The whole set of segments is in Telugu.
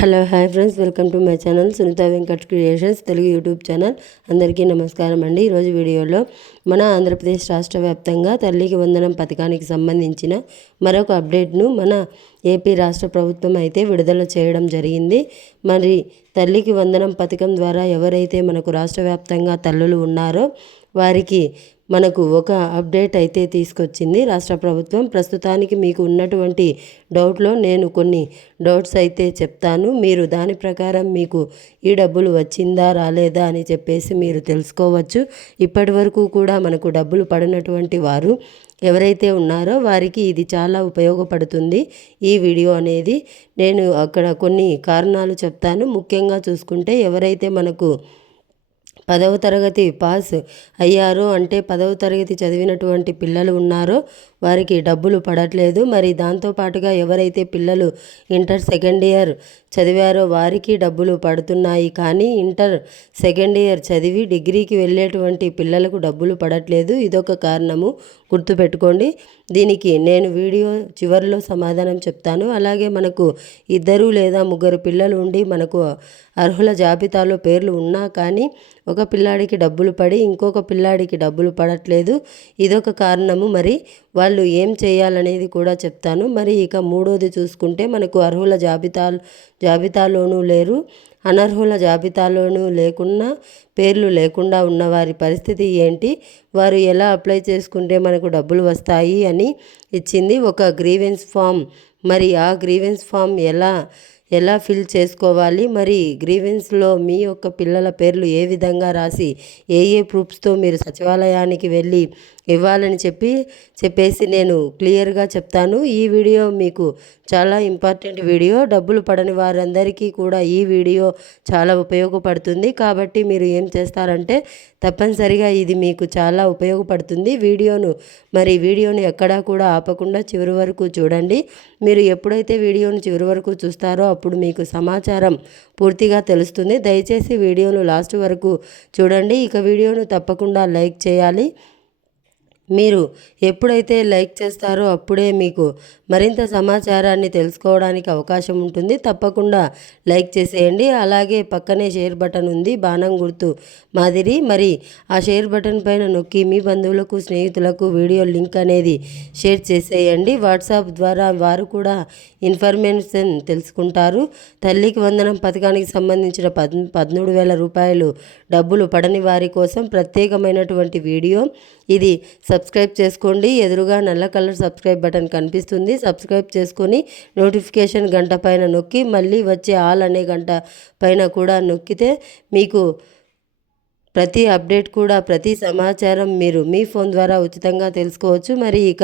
Hello hi friends. Welcome to my channel Sunitha Venkat creations Telugu YouTube channel. అందరికీ నమస్కారం అండి. ఈరోజు వీడియోలో మన ఆంధ్రప్రదేశ్ రాష్ట్ర వ్యాప్తంగా తల్లికి వందనం పథకానికి సంబంధించిన మరొక అప్డేట్ను మన ఏపీ రాష్ట్ర ప్రభుత్వం అయితే విడుదల చేయడం జరిగింది. మరి తల్లికి వందనం పథకం ద్వారా ఎవరైతే మనకు రాష్ట్ర వ్యాప్తంగా తల్లులు ఉన్నారో వారికి మనకు ఒక అప్డేట్ అయితే తీసుకొచ్చింది. రాష్ట్ర ప్రభుత్వం ప్రస్తుతానికి మీకు ఉన్నటువంటి డౌట్లో నేను కొన్ని డౌట్స్ అయితే చెప్తాను. మీరు దాని ప్రకారం మీకు ఈ డబ్బులు వచ్చిందా రాలేదా అని చెప్పేసి మీరు తెలుసుకోవచ్చు. ఇప్పటి వరకు కూడా మనకు డబ్బులు పడినటువంటి వారు ఎవరైతే ఉన్నారో వారికి ఇది చాలా ఉపయోగపడుతుంది. ఈ వీడియో అనేది నేను అక్కడ కొన్ని కారణాలు చెప్తాను. ముఖ్యంగా చూసుకుంటే ఎవరైతే మనకు పదవ తరగతి పాస్ అయ్యారు. అంటే పదవ తరగతి చదివినటువంటి పిల్లలు ఉన్నారో. వారికి డబ్బులు పడట్లేదు. మరి దాంతోపాటుగా ఎవరైతే పిల్లలు ఇంటర్ సెకండ్ ఇయర్ చదివారో వారికి డబ్బులు పడుతున్నాయి. కానీ ఇంటర్ సెకండ్ ఇయర్ చదివి డిగ్రీకి వెళ్ళేటువంటి పిల్లలకు డబ్బులు పడట్లేదు. ఇదొక కారణము. గుర్తుపెట్టుకోండి. దీనికి నేను వీడియో చివరిలో సమాధానం చెప్తాను. అలాగే మనకు ఇద్దరు లేదా ముగ్గురు పిల్లలు ఉండి మనకు అర్హుల జాబితాలో పేర్లు ఉన్నా కానీ ఒక పిల్లాడికి డబ్బులు పడి ఇంకొక పిల్లాడికి డబ్బులు పడట్లేదు. ఇదొక కారణము. మరి వాళ్ళు వాళ్ళు ఏం చేయాలనేది కూడా చెప్తాను. మరి ఇక మూడోది చూసుకుంటే మనకు అర్హుల జాబితా జాబితాలోనూ లేరు. అనర్హుల జాబితాలోనూ లేకున్నా పేర్లు లేకుండా ఉన్న వారి పరిస్థితి ఏంటి? వారు ఎలా అప్లై చేసుకుంటే మనకు డబ్బులు వస్తాయి అని ఇచ్చింది ఒక గ్రీవెన్స్ ఫామ్. మరి ఆ గ్రీవెన్స్ ఫామ్ ఎలా ఎలా ఫిల్ చేసుకోవాలి? మరి గ్రీవెన్స్లో మీ యొక్క పిల్లల పేర్లు ఏ విధంగా రాసి ఏ ఏ ప్రూఫ్స్తో మీరు సచివాలయానికి వెళ్ళి ఇవ్వాలని చెప్పి చెప్పేసి నేను క్లియర్గా చెప్తాను. ఈ వీడియో మీకు చాలా ఇంపార్టెంట్ వీడియో. డబ్బులు పడని వారందరికీ కూడా ఈ వీడియో చాలా ఉపయోగపడుతుంది. కాబట్టి మీరు ఏం చేస్తారంటే తప్పనిసరిగా ఇది మీకు చాలా ఉపయోగపడుతుంది. వీడియోను మరి వీడియోను ఎక్కడా కూడా ఆపకుండా చివరి వరకు చూడండి. మీరు ఎప్పుడైతే వీడియోను చివరి వరకు చూస్తారో అప్పుడు మీకు సమాచారం పూర్తిగా తెలుస్తుంది. దయచేసి వీడియోను లాస్ట్ వరకు చూడండి. ఇక వీడియోను తప్పకుండా లైక్ చేయాలి. మీరు ఎప్పుడైతే లైక్ చేస్తారో అప్పుడే మీకు మరింత సమాచారాన్ని తెలుసుకోవడానికి అవకాశం ఉంటుంది. తప్పకుండా లైక్ చేసేయండి. అలాగే పక్కనే షేర్ బటన్ ఉంది. బాణం గుర్తు మాదిరి. మరి ఆ షేర్ బటన్ పైన నొక్కి మీ బంధువులకు స్నేహితులకు వీడియో లింక్ అనేది షేర్ చేసేయండి. వాట్సాప్ ద్వారా వారు కూడా ఇన్ఫర్మేషన్ తెలుసుకుంటారు. తల్లికి వందనం పథకానికి సంబంధించిన పద్ పదమూడు వేల రూపాయలు డబ్బులు పడని వారి కోసం ప్రత్యేకమైనటువంటి వీడియో. ఇది సబ్ సబ్స్క్రైబ్ చేసుకోండి. ఎదురుగా నల్ల కలర్ సబ్స్క్రైబ్ బటన్ కనిపిస్తుంది. సబ్స్క్రైబ్ చేసుకొని నోటిఫికేషన్ గంట పైన నొక్కి మళ్ళీ వచ్చే ఆల్ అనే గంట పైన కూడా నొక్కితే మీకు ప్రతి అప్డేట్ కూడా ప్రతి సమాచారం మీరు మీ ఫోన్ ద్వారా ఉచితంగా తెలుసుకోవచ్చు. మరి ఇక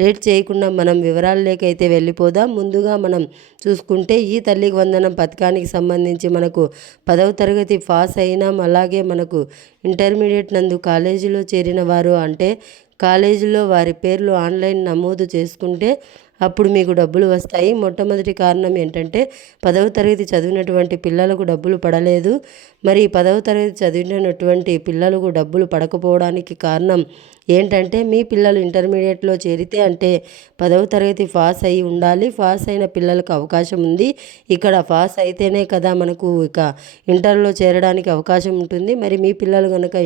లేట్ చేయకుండా మనం వివరాల్లోకైతే వెళ్ళిపోదాం. ముందుగా మనం చూసుకుంటే ఈ తల్లికి వందనం పథకానికి సంబంధించి మనకు పదవ తరగతి పాస్ అయినాం. అలాగే మనకు ఇంటర్మీడియట్ నందు కాలేజీలో చేరిన వారు అంటే కాలేజీలో వారి పేర్లు ఆన్లైన్ నమోదు చేసుకుంటే అప్పుడు మీకు డబ్బులు వస్తాయి. మొట్టమొదటి కారణం ఏంటంటే పదవ తరగతి చదివినటువంటి పిల్లలకు డబ్బులు పడలేదు. మరి పదవ తరగతి చదివినటువంటి పిల్లలకు డబ్బులు పడకపోవడానికి కారణం ఏంటంటే మీ పిల్లలు ఇంటర్మీడియట్లో చేరితే అంటే పదవ తరగతి పాస్ అయి ఉండాలి. పాస్ అయిన పిల్లలకు అవకాశం ఉంది. ఇక్కడ పాస్ అయితేనే కదా మనకు ఇక ఇంటర్లో చేరడానికి అవకాశం ఉంటుంది. మరి మీ పిల్లలు కనుక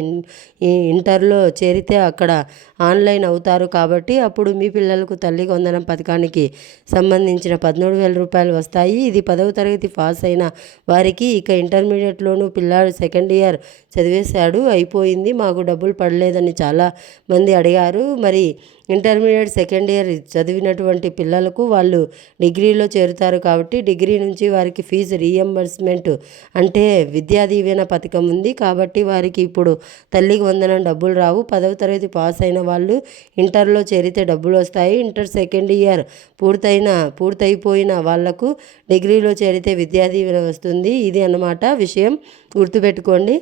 ఇంటర్లో చేరితే అక్కడ ఆన్లైన్ అవుతారు కాబట్టి అప్పుడు మీ పిల్లలకు తల్లి వందనం పథకానికి సంబంధించిన పదమూడు వేల రూపాయలు వస్తాయి. ఇది పదవ తరగతి పాస్ అయిన వారికి ఇక ఇంటర్మీడియట్లోనూ పిల్లాడు సెకండ్ ఇయర్ చదివేశాడు. అయిపోయింది. మాకు డబ్బులు పడలేదని చాలా మంది అడిగారు. మరి ఇంటర్మీడియట్ సెకండ్ ఇయర్ చదివినటువంటి పిల్లలకు వాళ్ళు డిగ్రీలో చేరుతారు కాబట్టి డిగ్రీ నుంచి వారికి ఫీజు రీఎంబర్స్మెంట్ అంటే విద్యా దీవెన పథకం ఉంది. కాబట్టి వారికి ఇప్పుడు తల్లికి వందనం డబ్బులు రావు. పదవ తరగతి పాస్ అయిన వాళ్ళు ఇంటర్లో చేరితే డబ్బులు వస్తాయి. ఇంటర్ సెకండ్ ఇయర్ పూర్తయిన పూర్తయిపోయిన వాళ్ళకు డిగ్రీలో చేరితే విద్యా దీవెన వస్తుంది. ఇది అన్నమాట విషయం గుర్తుపెట్టుకోండి.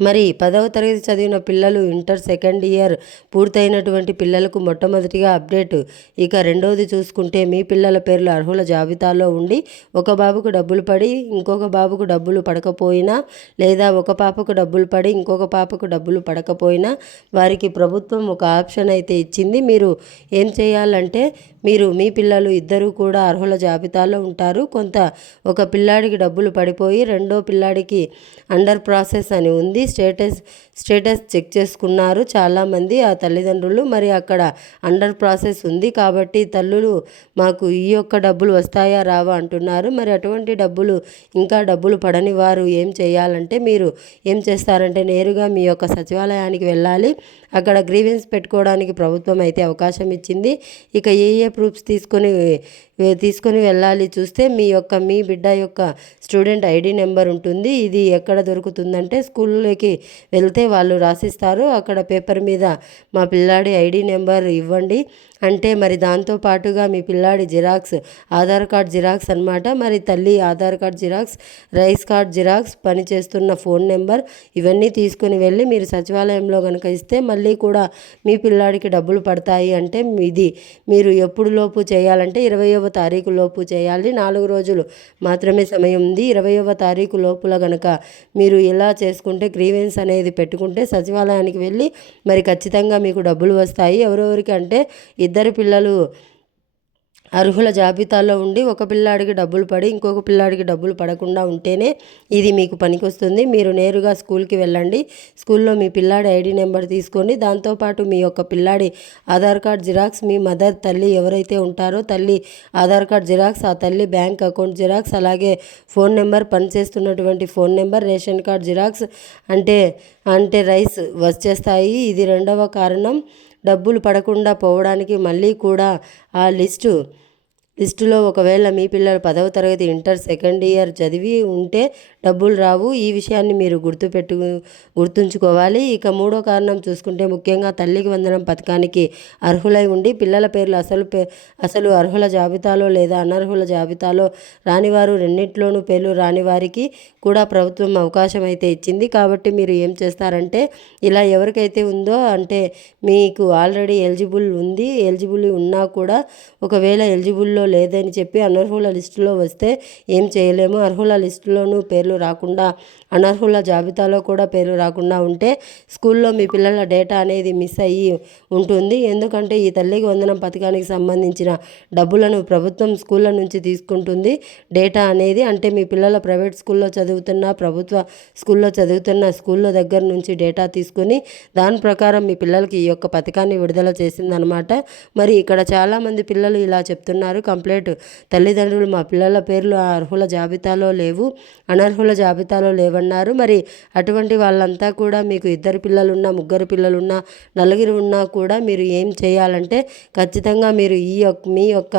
మరి పదవ తరగతి చదివిన పిల్లలు ఇంటర్ సెకండ్ ఇయర్ పూర్తయినటువంటి పిల్లలకు మొట్టమొదటిగా అప్డేట్. ఇక రెండవది చూసుకుంటే మీ పిల్లల పేర్లు అర్హుల జాబితాలో ఉండి ఒక బాబుకు డబ్బులు పడి ఇంకొక బాబుకు డబ్బులు పడకపోయినా లేదా ఒక పాపకు డబ్బులు పడి ఇంకొక పాపకు డబ్బులు పడకపోయినా వారికి ప్రభుత్వం ఒక ఆప్షన్ అయితే ఇచ్చింది. మీరు ఏం చేయాలంటే మీరు మీ పిల్లలు ఇద్దరూ కూడా అర్హుల జాబితాలో ఉంటారు. కొంత ఒక పిల్లాడికి డబ్బులు పడిపోయి రెండో పిల్లాడికి అండర్ ప్రాసెస్ అని ఉంది. స్టేటస్ స్టేటస్ చెక్ చేసుకున్నారు చాలామంది ఆ తల్లిదండ్రులు. మరి అక్కడ అండర్ ప్రాసెస్ ఉంది కాబట్టి తల్లులు మాకు ఈ యొక్క డబ్బులు వస్తాయా రావా అంటున్నారు. మరి అటువంటి డబ్బులు ఇంకా డబ్బులు పడని వారు ఏం చేయాలంటే మీరు ఏం చేస్తారంటే నేరుగా మీ యొక్క సచివాలయానికి వెళ్ళాలి. అక్కడ గ్రీవెన్స్ పెట్టుకోవడానికి ప్రభుత్వం అయితే అవకాశం ఇచ్చింది. ఇక ఏ ఏ ప్రూఫ్స్ తీసుకొని తీసుకొని వెళ్ళాలి. చూస్తే మీ యొక్క మీ బిడ్డ యొక్క స్టూడెంట్ ఐడి నెంబర్ ఉంటుంది. ఇది ఎక్కడ దొరుకుతుందంటే స్కూల్లోకి వెళ్తే వాళ్ళు రాసిస్తారు. అక్కడ పేపర్ మీద మా పిల్లాడి ఐడి నెంబర్ ఇవ్వండి. అంటే మరి దాంతో పాటుగా మీ పిల్లాడి జిరాక్స్ ఆధార్ కార్డ్ జిరాక్స్ అనమాట మరి తల్లి Aadhaar card xerox rice card xerox పనిచేస్తున్న ఫోన్ నెంబర్ ఇవన్నీ తీసుకుని వెళ్ళి మీరు సచివాలయంలో కనుక ఇస్తే మళ్ళీ కూడా మీ పిల్లాడికి డబ్బులు పడతాయి అంటే ఇది మీరు ఎప్పుడు లోపు చేయాలంటే ఇరవయవ తారీఖు లోపు చేయాలి. నాలుగు రోజులు మాత్రమే సమయం ఉంది. ఇరవయవ తారీఖు లోపల గనక మీరు ఇలా చేసుకుంటే గ్రీవెన్స్ అనేది పెట్టుకుంటే సచివాలయానికి వెళ్ళి మరి ఖచ్చితంగా మీకు డబ్బులు వస్తాయి. ఎవరెవరికి అంటే ఇద్దరు పిల్లలు అర్హుల జాబితాలో ఉండి ఒక పిల్లాడికి డబ్బులు పడి ఇంకొక పిల్లాడికి డబ్బులు పడకుండా ఉంటేనే ఇది మీకు పనికొస్తుంది. మీరు నేరుగా స్కూల్కి వెళ్ళండి. స్కూల్లో మీ పిల్లాడి ఐడి నెంబర్ తీసుకొని దాంతోపాటు మీ యొక్క పిల్లాడి ఆధార్ కార్డ్ జిరాక్స్ మీ మదర్ తల్లి ఎవరైతే ఉంటారో తల్లి ఆధార్ కార్డ్ జిరాక్స్ ఆ తల్లి బ్యాంక్ అకౌంట్ జిరాక్స్ అలాగే ఫోన్ నెంబర్ పనిచేస్తున్నటువంటి phone number ration card xerox అంటే అంటే రైస్ వచ్చేస్తాయి. ఇది రెండవ కారణం. డబ్బులు పడకుండా పోవడానికి మళ్ళీ కూడా ఆ లిస్టు లిస్టులో ఒకవేళ మీ పిల్లలు పదవ తరగతి ఇంటర్ సెకండ్ ఇయర్ చదివి ఉంటే డబ్బులు రావు. ఈ విషయాన్ని మీరు గుర్తుపెట్టు గుర్తుంచుకోవాలి. ఇక మూడో కారణం చూసుకుంటే ముఖ్యంగా తల్లికి వందనం పథకానికి అర్హులై ఉండి పిల్లల పేర్లు అసలు పే అసలు అర్హుల జాబితాలో లేదా అనర్హుల జాబితాలో రానివారు రెండింటిలోనూ పేర్లు రాని వారికి కూడా ప్రభుత్వం అవకాశం అయితే ఇచ్చింది. కాబట్టి మీరు ఏం చేస్తారంటే ఇలా ఎవరికైతే ఉందో అంటే మీకు ఆల్రెడీ ఎలిజిబుల్ ఉంది ఎలిజిబుల్ ఉన్నా కూడా ఒకవేళ ఎలిజిబుల్లో లేదని చెప్పి అనర్హుల లిస్టులో వస్తే ఏం చేయలేము. అర్హుల లిస్టులోనూ పేర్లు రాకుండా అనర్హుల జాబితాలో కూడా పేర్లు రాకుండా ఉంటే స్కూల్లో మీ పిల్లల డేటా అనేది మిస్ అయ్యి ఉంటుంది. ఎందుకంటే ఈ తల్లికి వందనం పథకానికి సంబంధించిన డబ్బులను ప్రభుత్వం స్కూళ్ళ నుంచి తీసుకుంటుంది. డేటా అనేది అంటే మీ పిల్లల ప్రైవేట్ స్కూల్లో చదువుతున్న ప్రభుత్వ స్కూల్లో చదువుతున్న స్కూల్లో దగ్గర నుంచి డేటా తీసుకొని దాని ప్రకారం మీ పిల్లలకి ఈ యొక్క పథకాన్ని విడుదల చేసిందనమాట. మరి ఇక్కడ చాలామంది పిల్లలు ఇలా చెప్తున్నారు. కంప్లైంట్ తల్లిదండ్రులు మా పిల్లల పేర్లు అర్హుల జాబితాలో లేవు అనర్హుల జాబితాలో లేవన్నారు. మరి అటువంటి వాళ్ళంతా కూడా మీకు ఇద్దరు పిల్లలున్నా ముగ్గురు పిల్లలున్నా నలుగురు ఉన్నా కూడా మీరు ఏం చేయాలంటే ఖచ్చితంగా మీరు ఈ యొక్క మీ యొక్క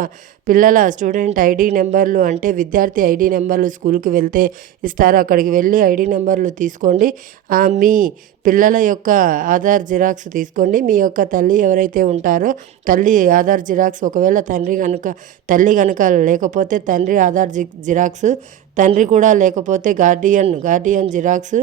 పిల్లల స్టూడెంట్ ఐడి నెంబర్లు అంటే విద్యార్థి ఐడి నెంబర్లు స్కూల్కి వెళ్తే ఇస్తారు. అక్కడికి వెళ్ళి ఐడి నెంబర్లు తీసుకోండి. మీ పిల్లల యొక్క ఆధార్ జిరాక్స్ తీసుకోండి. మీ యొక్క తల్లి ఎవరైతే ఉంటారో తల్లి ఆధార్ జిరాక్స్ ఒకవేళ తండ్రి కనుక తల్లి కనుక లేకపోతే తండ్రి ఆధార్ జి జిరాక్స్ తండ్రి కూడా లేకపోతే guardian guardian xerox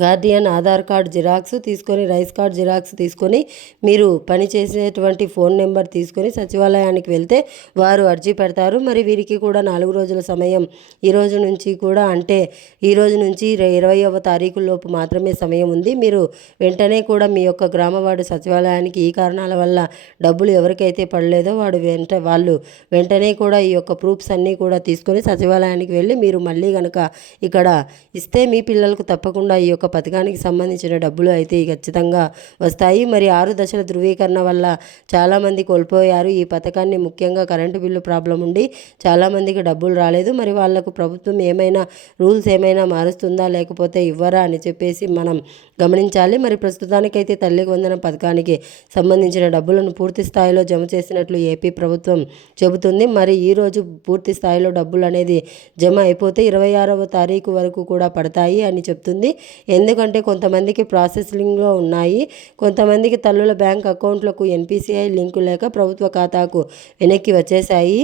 guardian Aadhaar card xerox తీసుకొని రైస్ కార్డ్ జిరాక్స్ తీసుకొని మీరు పనిచేసేటువంటి ఫోన్ నెంబర్ తీసుకొని సచివాలయానికి వెళ్తే వారు అర్జీ పెడతారు. మరి వీరికి కూడా నాలుగు రోజుల సమయం ఈ రోజు నుంచి కూడా అంటే ఈ రోజు నుంచి ఇరవైవ తారీఖు లోపు మాత్రమే సమయం ఉంది. మీరు వెంటనే కూడా మీ యొక్క గ్రామవాడు సచివాలయానికి ఈ కారణాల వల్ల డబ్బులు ఎవరికైతే పడలేదో వాడు వెంట వాళ్ళు వెంటనే కూడా ఈ యొక్క ప్రూఫ్స్ అన్నీ కూడా తీసుకొని సచివాలయానికి వెళ్ళి మీరు మళ్ళీ కనుక ఇక్కడ ఇస్తే మీ పిల్లలకు తప్పకుండా ఈ యొక్క యొక్క పథకానికి సంబంధించిన డబ్బులు అయితే ఖచ్చితంగా వస్తాయి. మరి ఆరు దశల ధృవీకరణ వల్ల చాలామంది కోల్పోయారు. ఈ పథకాన్ని ముఖ్యంగా కరెంటు బిల్లు ప్రాబ్లం ఉండి చాలామందికి డబ్బులు రాలేదు. మరి వాళ్ళకు ప్రభుత్వం ఏమైనా రూల్స్ ఏమైనా మారుస్తుందా లేకపోతే ఇవ్వరా అని చెప్పేసి మనం గమనించాలి. మరి ప్రస్తుతానికైతే తల్లికి వందన పథకానికి సంబంధించిన డబ్బులను పూర్తి స్థాయిలో జమ చేసినట్లు ఏపీ ప్రభుత్వం చెబుతుంది. మరి ఈరోజు పూర్తి స్థాయిలో డబ్బులు అనేది జమ అయిపోతే ఇరవై ఆరవ తారీఖు వరకు కూడా పడతాయి అని చెప్తుంది. ఎందుకంటే కొంతమందికి ప్రాసెసింగ్లో ఉన్నాయి. కొంతమందికి తల్లుల బ్యాంక్ అకౌంట్లకు ఎన్పిసిఐ లింకు లేక ప్రభుత్వ ఖాతాకు వెనక్కి వచ్చేసాయి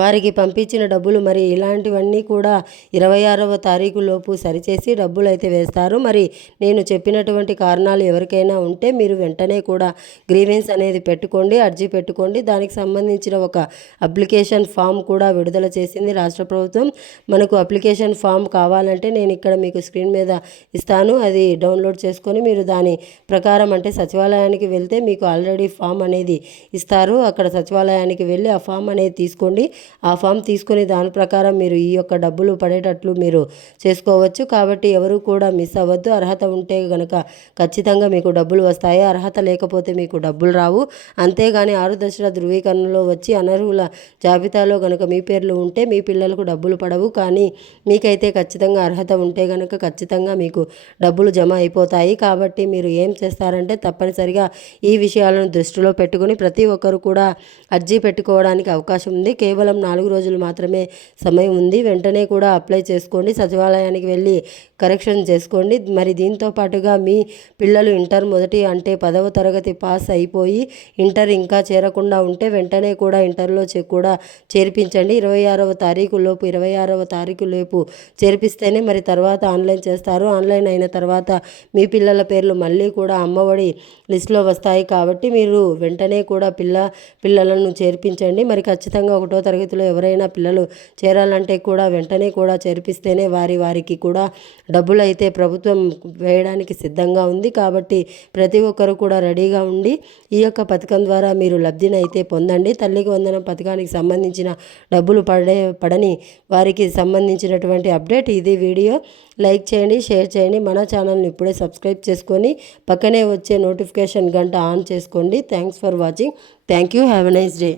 వారికి పంపించిన డబ్బులు మరి ఇలాంటివన్నీ కూడా ఇరవై ఆరవ తారీఖు లోపు సరిచేసి డబ్బులు అయితే వేస్తారు. మరి నేను చెప్పినటువంటి కారణాలు ఎవరికైనా ఉంటే మీరు వెంటనే కూడా గ్రీవెన్స్ అనేది పెట్టుకోండి అర్జీ పెట్టుకోండి. దానికి సంబంధించిన ఒక అప్లికేషన్ ఫామ్ కూడా విడుదల చేసింది రాష్ట్ర ప్రభుత్వం. మనకు అప్లికేషన్ ఫామ్ కావాలంటే నేను ఇక్కడ మీకు స్క్రీన్ మీద ఇస్తాను. అది డౌన్లోడ్ చేసుకొని మీరు దాని ప్రకారం అంటే సచివాలయానికి వెళ్తే మీకు ఆల్రెడీ ఫామ్ అనేది ఇస్తారు. అక్కడ సచివాలయానికి వెళ్ళి ఆ ఫామ్ అనేది తీసుకోండి. ఆ ఫామ్ తీసుకుని దాని ప్రకారం మీరు ఈ యొక్క డబ్బులు పడేటట్లు మీరు చేసుకోవచ్చు. కాబట్టి ఎవరు కూడా మిస్ అవ్వద్దు. అర్హత ఉంటే కనుక ఖచ్చితంగా మీకు డబ్బులు వస్తాయి. అర్హత లేకపోతే మీకు డబ్బులు రావు. అంతేగాని ఆరు దశల ధృవీకరణలో వచ్చి అనర్హుల జాబితాలో కనుక మీ పేర్లు ఉంటే మీ పిల్లలకు డబ్బులు పడవు. కానీ మీకైతే ఖచ్చితంగా అర్హత ఉంటే కనుక ఖచ్చితంగా మీకు డబ్బులు జమ అయిపోతాయి. కాబట్టి మీరు ఏం చేస్తారంటే తప్పనిసరిగా ఈ విషయాలను దృష్టిలో పెట్టుకుని ప్రతి ఒక్కరు కూడా అర్జీ పెట్టుకోవడానికి అవకాశం ఉంది. కేవలం నాలుగు రోజులు మాత్రమే సమయం ఉంది. వెంటనే కూడా అప్లై చేసుకోండి. సచివాలయానికి వెళ్ళి కరెక్షన్ చేసుకోండి. మరి దీంతో పాటుగా మీ పిల్లలు ఇంటర్ మొదటి అంటే పదవ తరగతి పాస్ అయిపోయి ఇంటర్ ఇంకా చేరకుండా ఉంటే వెంటనే కూడా ఇంటర్లో కూడా చేర్పించండి. ఇరవై ఆరవ తారీఖు లోపు ఇరవై ఆరవ తారీఖు లోపు చేర్పిస్తేనే మరి తర్వాత ఆన్లైన్ చేస్తారు. ఆన్లైన్ అయిన తర్వాత మీ పిల్లల పేర్లు మళ్ళీ కూడా అమ్మఒడి లిస్టులో వస్తాయి కాబట్టి మీరు వెంటనే కూడా పిల్ల పిల్లలను చేర్పించండి. మరి ఖచ్చితంగా ఒకటో తరగతి తరగతిలో ఎవరైనా పిల్లలు చేరాలంటే కూడా వెంటనే కూడా చేర్పిస్తేనే వారి వారికి కూడా డబ్బులు అయితే ప్రభుత్వం వేయడానికి సిద్ధంగా ఉంది. కాబట్టి ప్రతి ఒక్కరు కూడా రెడీగా ఉండి ఈ యొక్క పథకం ద్వారా మీరు లబ్ధిని అయితే పొందండి. తల్లికి వందనం పథకానికి సంబంధించిన డబ్బులు పడే పడని వారికి సంబంధించినటువంటి అప్డేట్ ఇది వీడియో. లైక్ చేయండి షేర్ చేయండి. మన ఛానల్ని ఇప్పుడే సబ్స్క్రైబ్ చేసుకొని పక్కనే వచ్చే నోటిఫికేషన్ గంట ఆన్ చేసుకోండి. Thanks for watching. Thank you. Have a nice day.